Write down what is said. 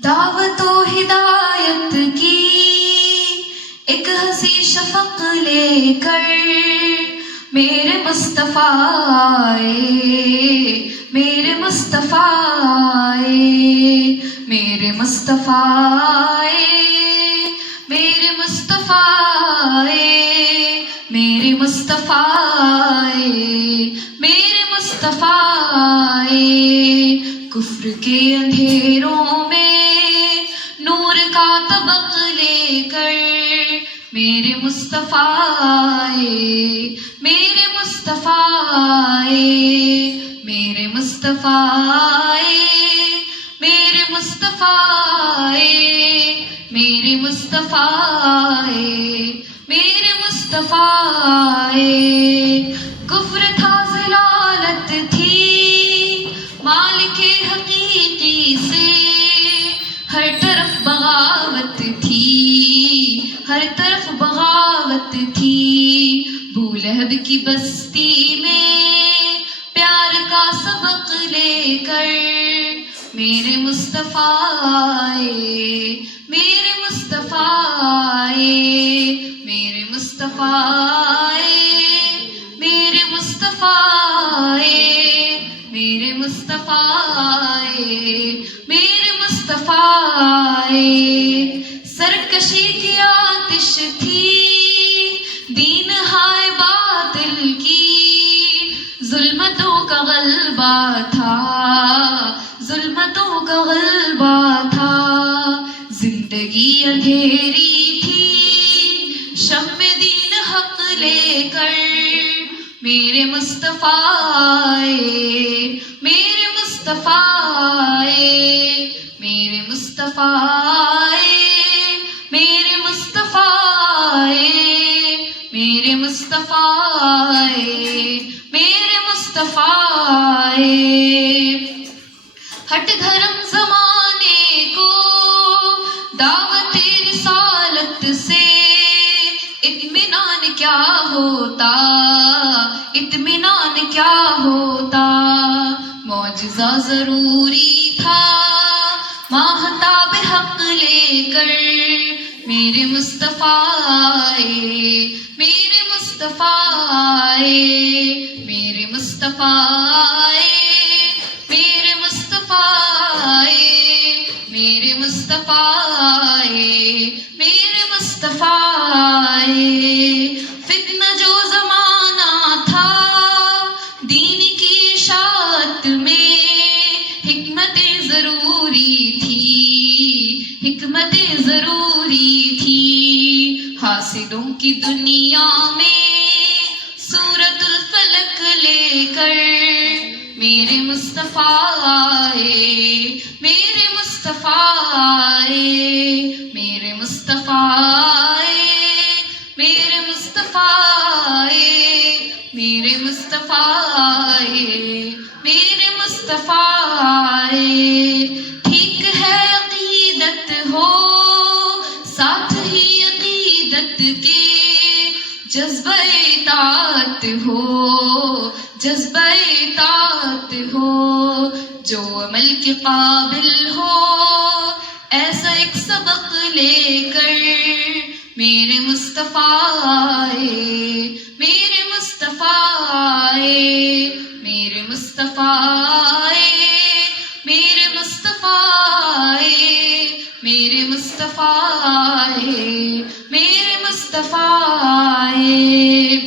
دعوت و ہدایت کی ایک ہنسی شفق لے کر میرے مصطفیٰ آئے، میرے مصطفیٰ آئے، میرے مصطفیٰ آئے، میرے مصطفیٰ آئے، میرے مصطفیٰ آئے، میرے مصطفیٰ آئے، کفر کے اندھیروں میں نور کا طبق لے کر میرے مصطفیٰ آئے، میرے مصطفیٰ آئے، میرے مصطفیٰ آئے، میرے مصطفیٰ آئے، میرے مصطفیٰ آئے، میرے مصطفیٰ آئے، کفر تھا ضلالت تھی مالک حقیقی سے، ہر طرف بغاوت تھی، ہر طرف بغاوت تھی، بولہب کی بستی میں پیار کا سبق لے کر میرے مصطفیٰ آئے، میرے مصطفیٰ آئے، میرے مصطفیٰ آئے، میرے مصطفیٰ آئے، میرے مصطفیٰ آئے، میرے مصطفیٰ آئے، سرکشی کی آتش تھی دین ہائے باطل کی، ظلمتوں کا غلبہ تھا، ظلمتوں کا غلبہ تھا، زندگی اندھیری تھی شمع دین حق لے کر میرے مصطفیٰ آئے، میرے مصطفیٰ آئے، میرے مصطفیٰ آئے، میرے مصطفیٰ آئے، میرے مصطفیٰ آئے، میرے مصطفیٰ آئے، ہٹ دھرم زمانے کو دعوت رسالت سے اطمینان کیا ہوتا، اطمینان کیا ہوتا، معجزہ ضروری تھا ماہتاب حق لے کر میرے مصطفیٰ آئے، میرے مصطفیٰ آئے، میرے مصطفیٰ آئے، میرے مصطفیٰ آئے، میرے مصطفیٰ آئے، میرے مصطفیٰ آئے، فتنہ جو زمانہ تھا دین کی اشاعت میں حکمتیں ضروری تھی، حکمتیں ضروری تھی، حاسدوں کی دنیا میں سورۃ الفلق لے کر میرے مصطفیٰ آئے، میرے مصطفیٰ آئے، میرے مصطفیٰ آئے، میرے مصطفیٰ آئے، میرے مصطفیٰ آئے، میرے مصطفیٰ آئے، ٹھیک ہے عقیدت ہو ساتھ ہی عقیدت کے، جذبہ اطاعت ہو، جذبہ اطاعت ہو، جو عمل کے قابل ہو ایسا ایک سبق لے کر میرے مصطفیٰ آئے، میرے مصطفیٰ آئے، میرے مصطفیٰ آئے، میرے مصطفیٰ آئے، میرے مصطفیٰ آئے، میرے مصطفیٰ آئے،